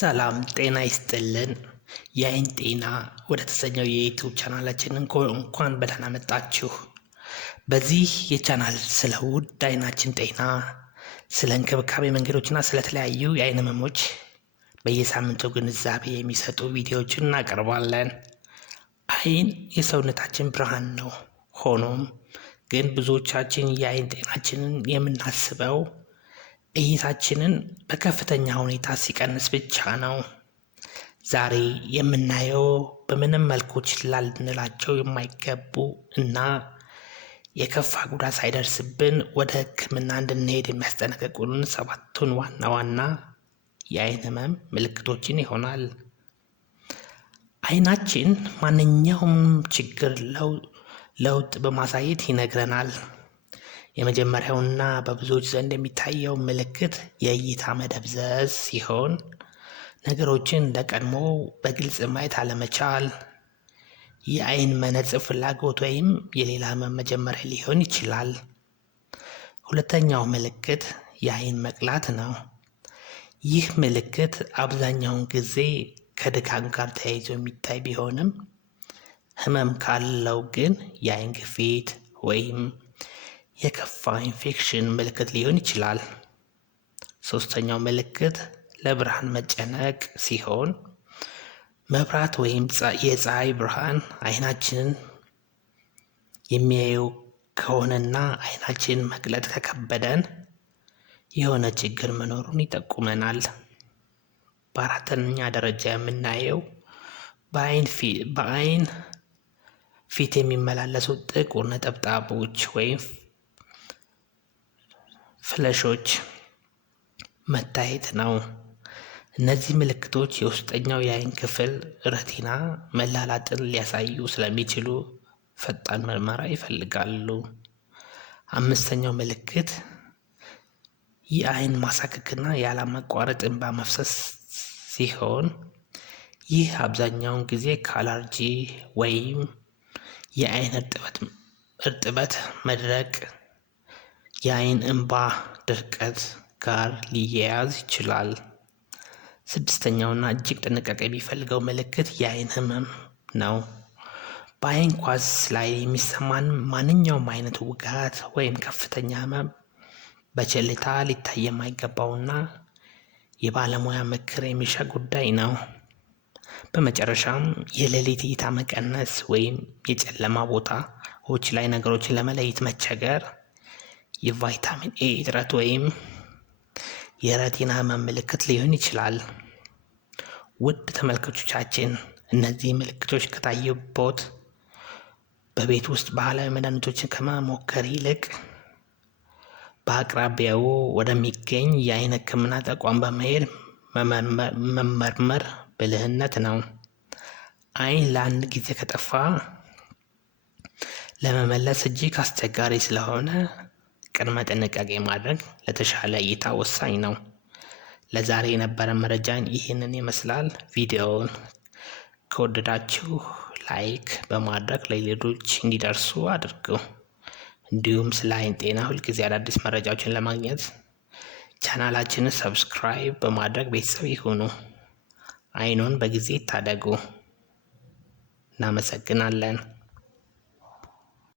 ሰላም ጤና ይስጥልን። የአይን ጤና ወደ ተሰኘው የዩቲዩብ ቻናላችን እንኳን በደህና መጣችሁ። በዚህ የቻናል ስለ ውድ አይናችን ጤና፣ ስለ እንክብካቤ መንገዶችና ስለተለያዩ የአይን ህመሞች በየሳምንቱ ግንዛቤ የሚሰጡ ቪዲዮዎችን እናቀርባለን። አይን የሰውነታችን ብርሃን ነው። ሆኖም ግን ብዙዎቻችን የአይን ጤናችንን የምናስበው እይታችንን በከፍተኛ ሁኔታ ሲቀንስ ብቻ ነው። ዛሬ የምናየው በምንም መልኩ ችላ ልንላቸው የማይገቡ እና የከፋ ጉዳት ሳይደርስብን ወደ ሕክምና እንድንሄድ የሚያስጠነቅቁን ሰባቱን ዋና ዋና የአይን ህመም ምልክቶችን ይሆናል። አይናችን ማንኛውም ችግር ለውጥ በማሳየት ይነግረናል። የመጀመሪያውና በብዙዎች ዘንድ የሚታየው ምልክት የእይታ መደብዘዝ ሲሆን ነገሮችን እንደ ቀድሞ በግልጽ ማየት አለመቻል፣ የአይን መነጽር ፍላጎት ወይም የሌላ ህመም መጀመሪያ ሊሆን ይችላል። ሁለተኛው ምልክት የአይን መቅላት ነው። ይህ ምልክት አብዛኛውን ጊዜ ከድካም ጋር ተያይዞ የሚታይ ቢሆንም ህመም ካለው ግን የአይን ግፊት ወይም የከፋ ኢንፌክሽን ምልክት ሊሆን ይችላል። ሶስተኛው ምልክት ለብርሃን መጨነቅ ሲሆን መብራት ወይም የፀሐይ ብርሃን አይናችንን የሚያየው ከሆነና አይናችን መግለጥ ከከበደን የሆነ ችግር መኖሩን ይጠቁመናል። በአራተኛ ደረጃ የምናየው በአይን ፊት የሚመላለሱ ጥቁር ነጠብጣቦች ወይም ፍለሾች መታየት ነው። እነዚህ ምልክቶች የውስጠኛው የአይን ክፍል ረቲና መላላጥን ሊያሳዩ ስለሚችሉ ፈጣን ምርመራ ይፈልጋሉ። አምስተኛው ምልክት የአይን ማሳከክና ያለማቋረጥ እንባ መፍሰስ ሲሆን ይህ አብዛኛውን ጊዜ ከአለርጂ ወይም የአይን እርጥበት መድረቅ፣ የአይን እንባ ድርቀት ጋር ሊያያዝ ይችላል። ስድስተኛውና እጅግ ጥንቃቄ የሚፈልገው ምልክት የአይን ህመም ነው። በአይን ኳስ ላይ የሚሰማን ማንኛውም አይነት ውጋት ወይም ከፍተኛ ህመም በቸልታ ሊታይ የማይገባውና የባለሙያ ምክር የሚሻ ጉዳይ ነው። በመጨረሻም የሌሊት እይታ መቀነስ ወይም የጨለማ ቦታዎች ላይ ነገሮችን ለመለየት መቸገር የቫይታሚን ኤ እጥረት ወይም የረቲና ህመም ምልክት ሊሆን ይችላል። ውድ ተመልካቾቻችን እነዚህ ምልክቶች ከታዩቦት በቤት ውስጥ ባህላዊ መድኃኒቶችን ከመሞከር ይልቅ በአቅራቢያው ወደሚገኝ የአይን ህክምና ተቋም በመሄድ መመርመር ብልህነት ነው። አይን ለአንድ ጊዜ ከጠፋ ለመመለስ እጅግ አስቸጋሪ ስለሆነ ቅድመ ጥንቃቄ ማድረግ ለተሻለ እይታ ወሳኝ ነው። ለዛሬ የነበረን መረጃን ይህንን ይመስላል። ቪዲዮውን ከወደዳችሁ ላይክ በማድረግ ለሌሎች እንዲደርሱ አድርጉ። እንዲሁም ስለ አይን ጤና ሁልጊዜ አዳዲስ መረጃዎችን ለማግኘት ቻናላችንን ሰብስክራይብ በማድረግ ቤተሰብ ይሁኑ። አይኖን በጊዜ ይታደጉ። እናመሰግናለን።